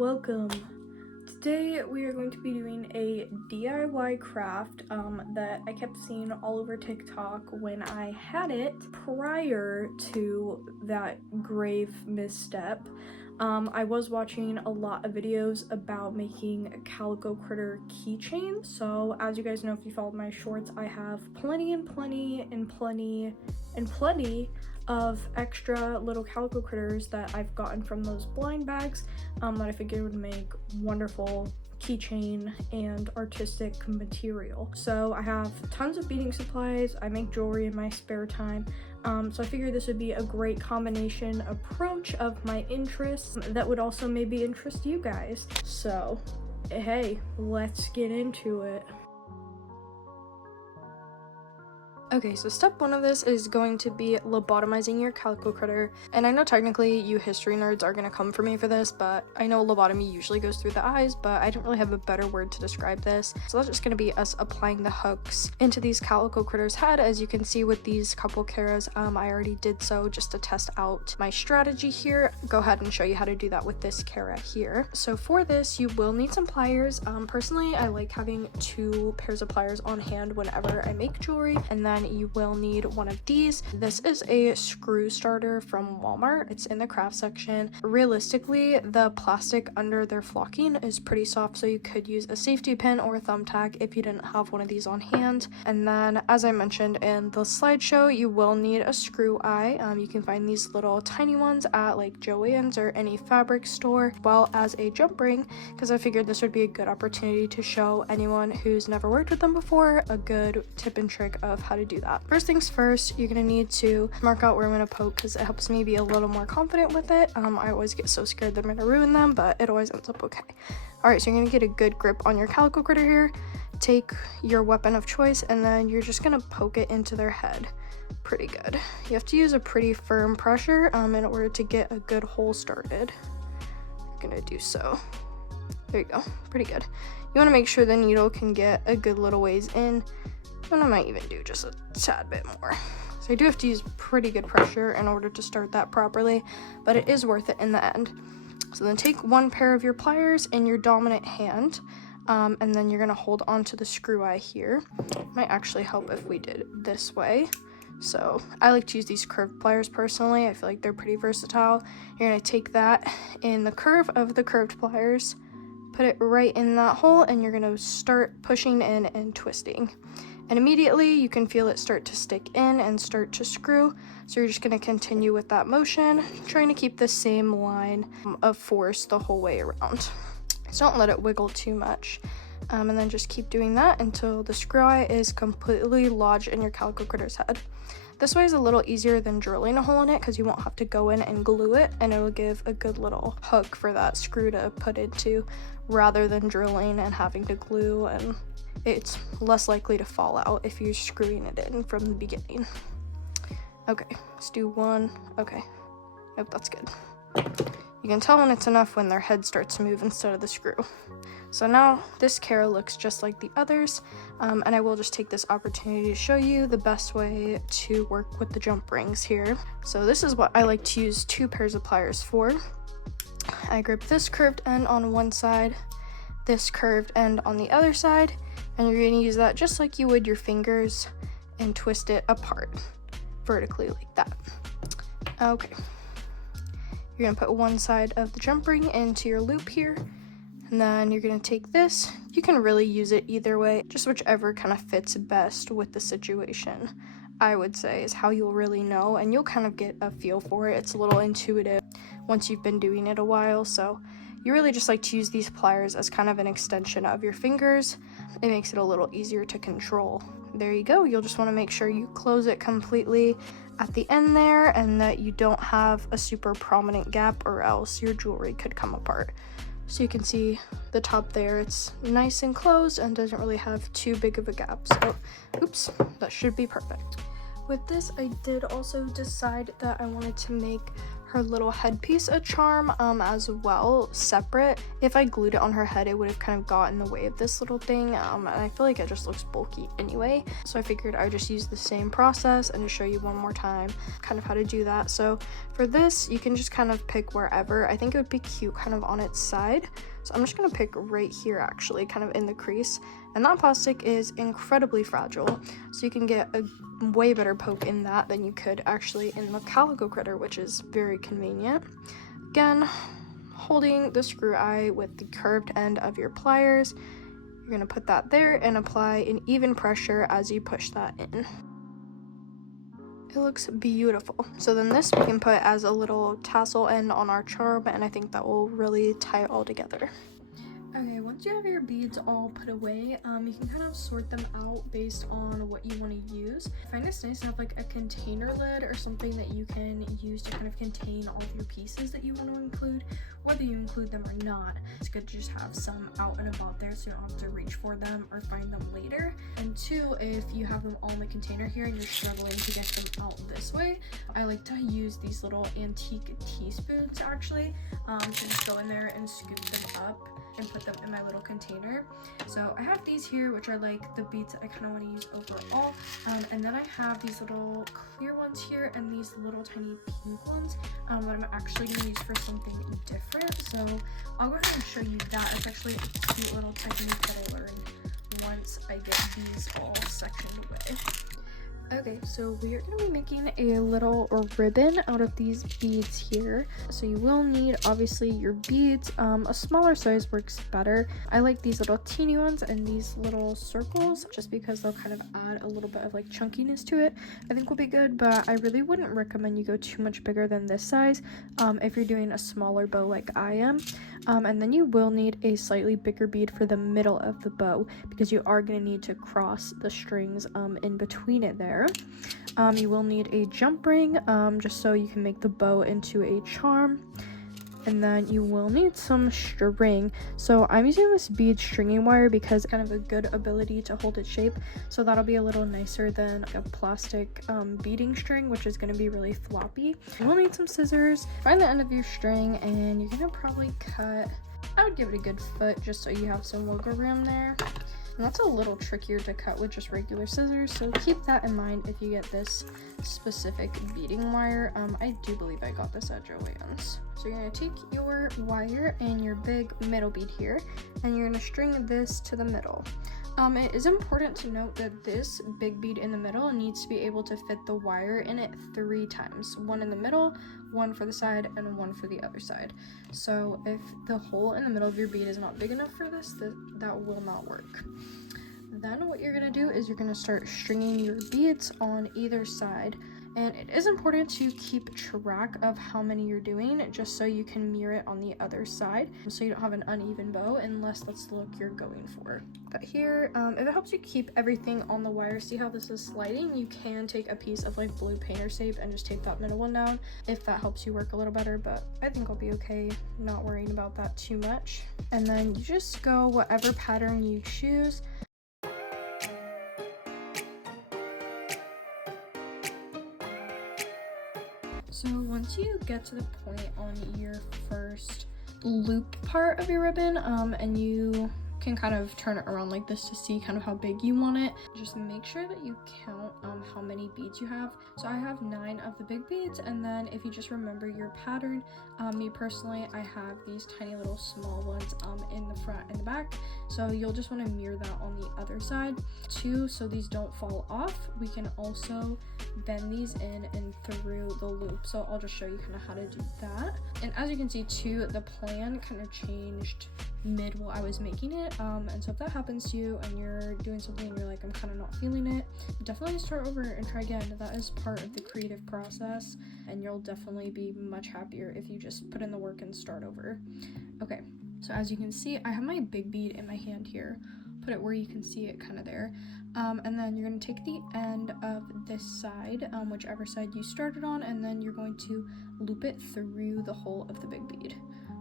Welcome. Today we are going to be doing a DIY craft that I kept seeing all over TikTok when I had it prior to that grave misstep. I was watching a lot of videos about making Calico Critter keychains. So as you guys know, if you followed my shorts, I have plenty of extra little Calico Critters that I've gotten from those blind bags that I figured would make wonderful keychain and artistic material. So I have tons of beading supplies. I make jewelry in my spare time. So I figured this would be a great combination approach of my interests that would also maybe interest you guys. So hey, let's get into it. Okay, so step one of this is going to be lobotomizing your Calico Critter. And I know technically you history nerds are gonna come for me for this, but I know lobotomy usually goes through the eyes, but I didn't really have a better word to describe this. So that's just gonna be us applying the hooks into these Calico Critter's head. As you can see with these couple caras, I already did so just to test out my strategy here. Go ahead and show you how to do that with this cara here. So for this, you will need some pliers. Personally, I like having 2 pairs of pliers on hand whenever I make jewelry, and then you will need one of these. This is a screw starter from Walmart. It's in the craft section. Realistically, the plastic under their flocking is pretty soft, so you could use a safety pin or a thumbtack if you didn't have one of these on hand. And then, as I mentioned in the slideshow, you will need a screw eye. You can find these little tiny ones at like Joann's or any fabric store, as well as a jump ring, because I figured this would be a good opportunity to show anyone who's never worked with them before a good tip and trick of how to do that. First things first, you're gonna need to mark out where I'm gonna poke because it helps me be a little more confident with it. I always get so scared that I'm gonna ruin them, but it always ends up okay. Alright, so you're gonna get a good grip on your Calico Critter here. Take your weapon of choice and then you're just gonna poke it into their head. Pretty good. You have to use a pretty firm pressure in order to get a good hole started. You're gonna do so. There you go, pretty good. You wanna make sure the needle can get a good little ways in. And I might even do just a tad bit more. So I do have to use pretty good pressure in order to start that properly, but it is worth it in the end. So then take one pair of your pliers in your dominant hand, and then you're gonna hold onto the screw eye here. Might actually help if we did it this way. So I like to use these curved pliers personally. I feel like they're pretty versatile. You're gonna take that in the curve of the curved pliers, put it right in that hole, and you're gonna start pushing in and twisting. And immediately you can feel it start to stick in and start to screw. So you're just gonna continue with that motion, trying to keep the same line of force the whole way around. So don't let it wiggle too much. And then just keep doing that until the screw eye is completely lodged in your Calico Critter's head. This way is a little easier than drilling a hole in it because you won't have to go in and glue it, and it'll give a good little hook for that screw to put into rather than drilling and having to glue, and it's less likely to fall out if you're screwing it in from the beginning. Okay, let's do one. Okay, nope, that's good. You can tell when it's enough when their head starts to move instead of the screw. So now this cara looks just like the others, and I will just take this opportunity to show you the best way to work with the jump rings here. So this is what I like to use 2 pairs of pliers for. I grip this curved end on one side, this curved end on the other side, and you're going to use that just like you would your fingers and twist it apart vertically like that. Okay, you're going to put one side of the jump ring into your loop here, and then you're going to take this. You can really use it either way, just whichever kind of fits best with the situation, I would say, is how you'll really know, and you'll kind of get a feel for it. It's a little intuitive once you've been doing it a while, so you really just like to use these pliers as kind of an extension of your fingers. It makes it a little easier to control. There you go. You'll just want to make sure you close it completely at the end there and that you don't have a super prominent gap, or else your jewelry could come apart. So you can see the top there, it's nice and closed and doesn't really have too big of a gap. So, oops, that should be perfect. With this, I did also decide that I wanted to make her little headpiece a charm as well, separate. If I glued it on her head, it would have kind of got in the way of this little thing, and I feel like it just looks bulky anyway. So I figured I would just use the same process and just show you one more time kind of how to do that. So for this, you can just kind of pick wherever. I think it would be cute kind of on its side. So I'm just gonna pick right here actually, kind of in the crease. And that plastic is incredibly fragile, so you can get a way better poke in that than you could actually in the Calico Critter, which is very convenient. Again, holding the screw eye with the curved end of your pliers, you're gonna put that there and apply an even pressure as you push that in. It looks beautiful. So then this we can put as a little tassel end on our charm, and I think that will really tie it all together. Okay, once you have your beads all put away, you can kind of sort them out based on what you want to use. I find it's nice to have like a container lid or something that you can use to kind of contain all of your pieces that you want to include, whether you include them or not. It's good to just have some out and about there so you don't have to reach for them or find them later. And two, if you have them all in the container here and you're struggling to get them out this way, I like to use these little antique teaspoons actually, to just go in there and scoop them up and put them in my little container. So I have these here, which are like the beads that I kind of want to use overall, and then I have these little clear ones here and these little tiny pink ones that I'm actually going to use for something different. So I'll go ahead and show you that. It's actually a cute little technique that I learned once I get these all sectioned away. Okay, so we are going to be making a little ribbon out of these beads here. So you will need, obviously, your beads. A smaller size works better. I like these little teeny ones and these little circles just because they'll kind of add a little bit of like chunkiness to it. I think will be good, but I really wouldn't recommend you go too much bigger than this size if you're doing a smaller bow like I am. And then you will need a slightly bigger bead for the middle of the bow because you are going to need to cross the strings in between it there. You will need a jump ring just so you can make the bow into a charm. And then you will need some string. So I'm using this bead stringing wire because it's kind of a good ability to hold its shape. So that'll be a little nicer than a plastic beading string, which is going to be really floppy. You will need some scissors. Find the end of your string and you're going to probably cut, I would give it a good foot just so you have some wiggle room there. And that's a little trickier to cut with just regular scissors, so keep that in mind if you get this specific beading wire. I do believe I got this at Joann's. So you're going to take your wire and your big middle bead here, and you're going to string this to the middle. It is important to note that this big bead in the middle needs to be able to fit the wire in it 3 times. One in the middle, one for the side, and one for the other side. So if the hole in the middle of your bead is not big enough for this, that will not work. Then what you're going to do is you're going to start stringing your beads on either side. And it is important to keep track of how many you're doing just so you can mirror it on the other side so you don't have an uneven bow unless that's the look you're going for. But here, if it helps you keep everything on the wire, see how this is sliding? You can take a piece of like blue painter's tape and just tape that middle one down if that helps you work a little better, but I think I'll be okay not worrying about that too much. And then you just go whatever pattern you choose. So once you get to the point on your first loop part of your ribbon, and you can kind of turn it around like this to see kind of how big you want it, just make sure that you count how many beads you have. So I have 9 of the big beads, and then if you just remember your pattern, me personally, I have these tiny little small ones in the front and the back, so you'll just want to mirror that on the other side too, so these don't fall off. We can also bend these in and through the loop, so I'll just show you kind of how to do that. And as you can see too, the plan kind of changed mid while I was making it, and so if that happens to you and you're doing something and you're like, I'm kind of not feeling it, definitely start over and try again. That is part of the creative process, and you'll definitely be much happier if you just put in the work and start over. Okay, so as you can see, I have my big bead in my hand here. Put it where you can see it kind of there, and then you're going to take the end of this side, whichever side you started on, and then you're going to loop it through the hole of the big bead.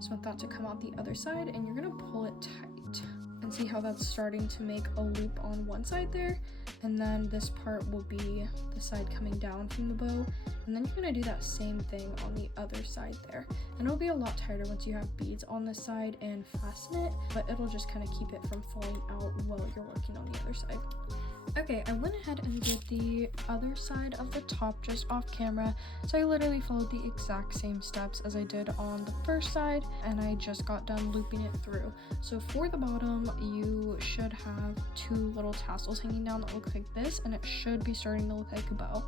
So I want that to come out the other side, and you're going to pull it tight. And see how that's starting to make a loop on one side there, and then this part will be the side coming down from the bow, and then you're going to do that same thing on the other side there, and it'll be a lot tighter once you have beads on this side and fasten it, but it'll just kind of keep it from falling out while you're working on the other side. Okay, I went ahead and did the other side of the top just off camera, so I literally followed the exact same steps as I did on the first side, and I just got done looping it through. So for the bottom, you should have two little tassels hanging down that look like this, and it should be starting to look like a bow.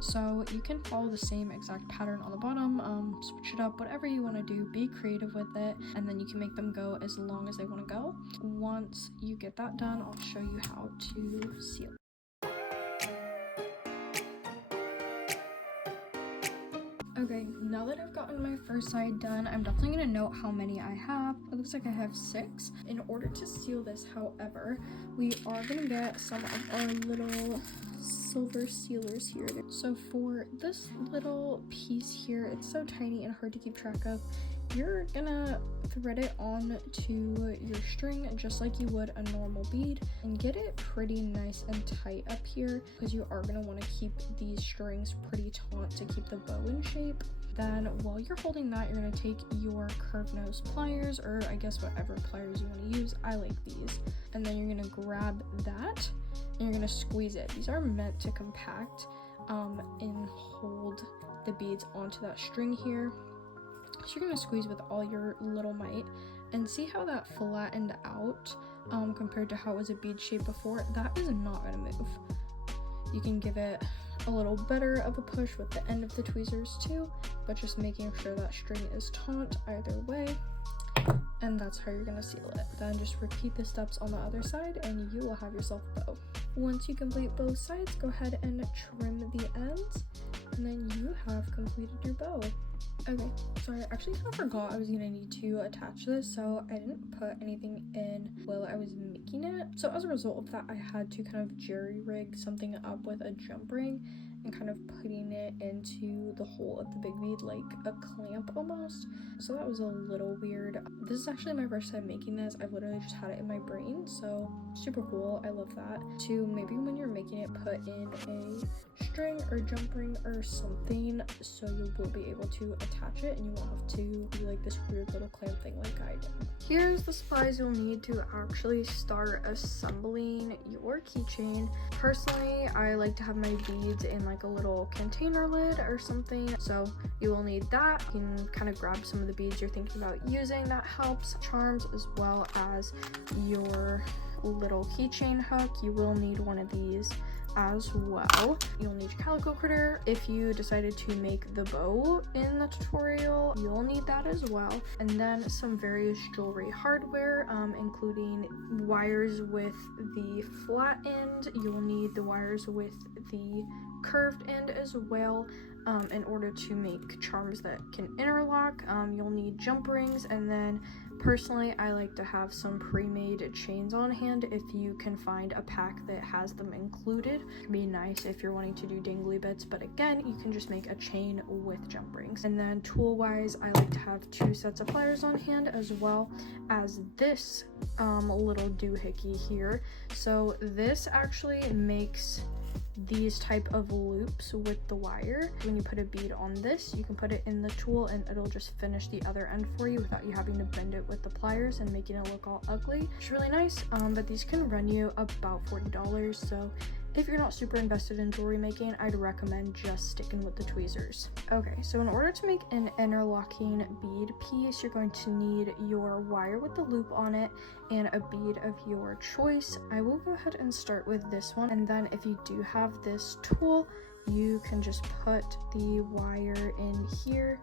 So you can follow the same exact pattern on the bottom, switch it up, whatever you want to do, be creative with it, and then you can make them go as long as they want to go. Once you get that done, I'll show you how to seal it. Okay, now that I've gotten my first side done, I'm definitely going to note how many I have. It looks like I have 6. In order to seal this, however, we are going to get some of our little silver sealers here. So for this little piece here, it's so tiny and hard to keep track of. You're gonna thread it on to your string just like you would a normal bead, and get it pretty nice and tight up here, because you are gonna want to keep these strings pretty taut to keep the bow in shape. Then while you're holding that, you're going to take your curved nose pliers, or I guess whatever pliers you want to use. I like these. And then you're going to grab that and you're going to squeeze it. These are meant to compact and hold the beads onto that string here. So you're going to squeeze with all your little might, and see how that flattened out compared to how it was a bead shape before. That is not going to move. You can give it a little better of a push with the end of the tweezers too, but just making sure that string is taut either way. And that's how you're gonna seal it. Then just repeat the steps on the other side and you will have yourself a bow. Once you complete both sides, go ahead and trim the ends, and then you have completed your bow. Okay, so I actually kind of forgot I was gonna need to attach this, so I didn't put anything in while I was making it. So as a result of that, I had to kind of jerry-rig something up with a jump ring and kind of putting it into the hole of the big bead like a clamp almost. So that was a little weird. This is actually my first time making this. I've literally just had it in my brain, so super cool. I love that. To maybe when you're making it, put in a string or jump ring or something so you will be able to attach it and you won't have to do like this weird little clamp thing like I did. Here's the supplies you'll need to actually start assembling your keychain. Personally, I like to have my beads in like a little container lid or something, so you will need that. You can kind of grab some of the beads you're thinking about using, that helps. Charms, as well as your little keychain hook. You will need one of these as well. You'll need Calico Critter. If you decided to make the bow in the tutorial, you'll need that as well. And then some various jewelry hardware, including wires with the flat end. You'll need the wires with the curved end as well. In order to make charms that can interlock. You'll need jump rings, and then personally I like to have some pre-made chains on hand if you can find a pack that has them included. It can be nice if you're wanting to do dangly bits, but again, you can just make a chain with jump rings. And then tool wise, I like to have 2 sets of pliers on hand, as well as this little doohickey here. So this actually makes these type of loops with the wire. When you put a bead on this, you can put it in the tool and it'll just finish the other end for you without you having to bend it with the pliers and making it look all ugly. It's really nice, but these can run you about $40, so if you're not super invested in jewelry making, I'd recommend just sticking with the tweezers. Okay, so in order to make an interlocking bead piece, you're going to need your wire with the loop on it and a bead of your choice. I will go ahead and start with this one, and then if you do have this tool, you can just put the wire in here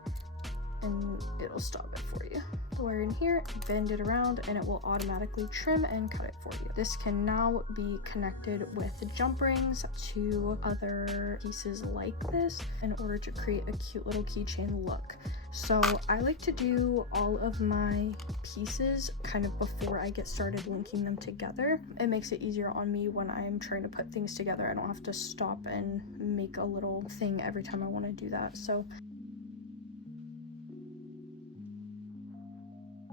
and it'll stop it for you. The wire in here, bend it around, and it will automatically trim and cut it for you. This can now be connected with jump rings to other pieces like this in order to create a cute little keychain look. So I like to do all of my pieces kind of before I get started linking them together. It makes it easier on me when I'm trying to put things together. I don't have to stop and make a little thing every time I want to do that. So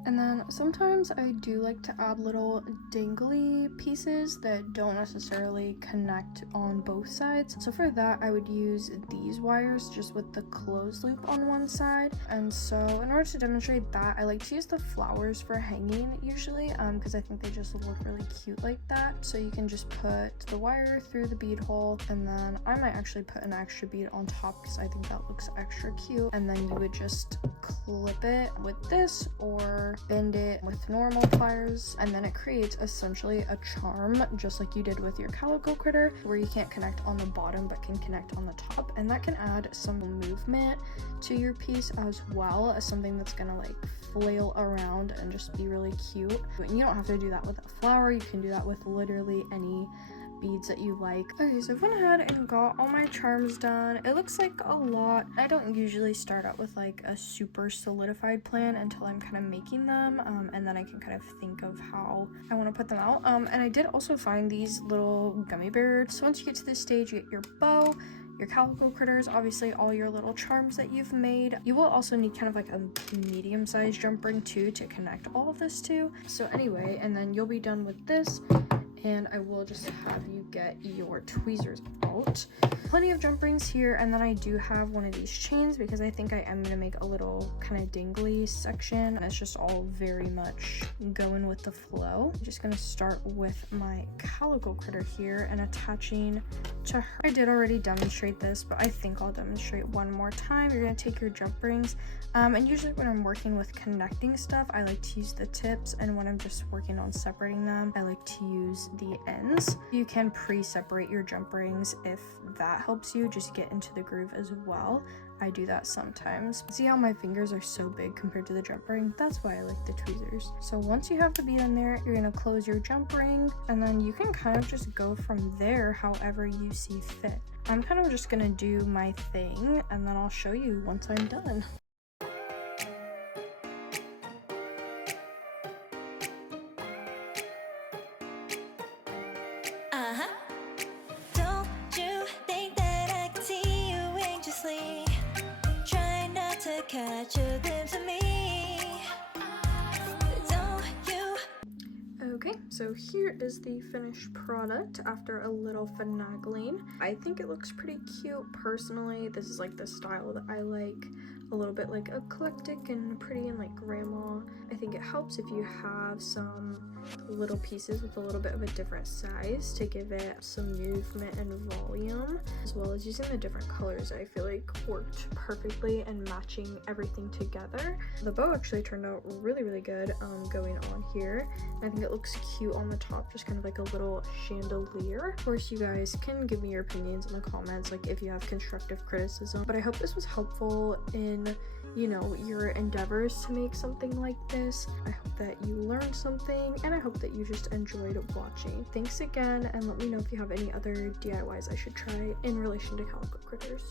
And then sometimes I do like to add little dangly pieces that don't necessarily connect on both sides. So for that, I would use these wires just with the closed loop on one side. And so in order to demonstrate that, I like to use the flowers for hanging usually, because I think they just look really cute like that. So you can just put the wire through the bead hole, and then I might actually put an extra bead on top because I think that looks extra cute. And then you would just clip it with this or bend it with normal pliers, and then it creates essentially a charm just like you did with your Calico Critter, where you can't connect on the bottom but can connect on the top, and that can add some movement to your piece as well as something that's gonna like flail around and just be really cute. But you don't have to do that with a flower, you can do that with literally any beads that you like. Okay, so I went ahead and got all my charms done. It looks like a lot. I don't usually start out with like a super solidified plan until I'm kind of making them, and then I can kind of think of how I want to put them out. And I did also find these little gummy bears. So once you get to this stage, you get your bow, your Calico Critters, obviously all your little charms that you've made. You will also need kind of like a medium-sized jump ring too to connect all of this to. So anyway, and then you'll be done with this, and I will just have you get your tweezers out. Plenty of jump rings here, and then I do have one of these chains because I think I am going to make a little kind of dingly section, and it's just all very much going with the flow. I'm just going to start with my Calico Critter here and attaching to her. I did already demonstrate this, but I think I'll demonstrate one more time. You're going to take your jump rings, and usually when I'm working with connecting stuff, I like to use the tips, and when I'm just working on separating them, I like to use the ends. You can pre-separate your jump rings if that helps you just get into the groove as well. I do that sometimes. See how my fingers are so big compared to the jump ring? That's why I like the tweezers. So once you have the bead in there, you're gonna close your jump ring, and then you can kind of just go from there however you see fit. I'm kind of just gonna do my thing, and then I'll show you once I'm done. Catch a glimpse of me. Don't you? Okay, so here is the finished product after a little finagling. I think it looks pretty cute personally. This is like the style that I like, a little bit like eclectic and pretty and like grandma. I think it helps if you have some little pieces with a little bit of a different size to give it some movement and volume, as well as using the different colors. I feel like worked perfectly and matching everything together. The bow actually turned out really good going on here, and I think it looks cute on the top, just kind of like a little chandelier. Of course, you guys can give me your opinions in the comments, like if you have constructive criticism, but I hope this was helpful in, you know, your endeavors to make something like this. I hope that you learned something, and I hope that you just enjoyed watching. Thanks again, and let me know if you have any other DIYs I should try in relation to Calico Critters.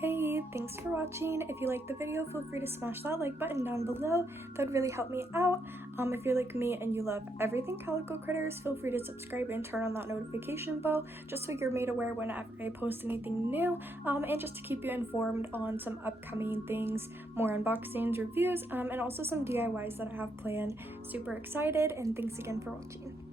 Hey, thanks for watching. If you liked the video, feel free to smash that like button down below. That would really help me out. If you're like me and you love everything Calico Critters, feel free to subscribe and turn on that notification bell just so you're made aware whenever I post anything new, and just to keep you informed on some upcoming things, more unboxings, reviews, and also some DIYs that I have planned. Super excited, and thanks again for watching.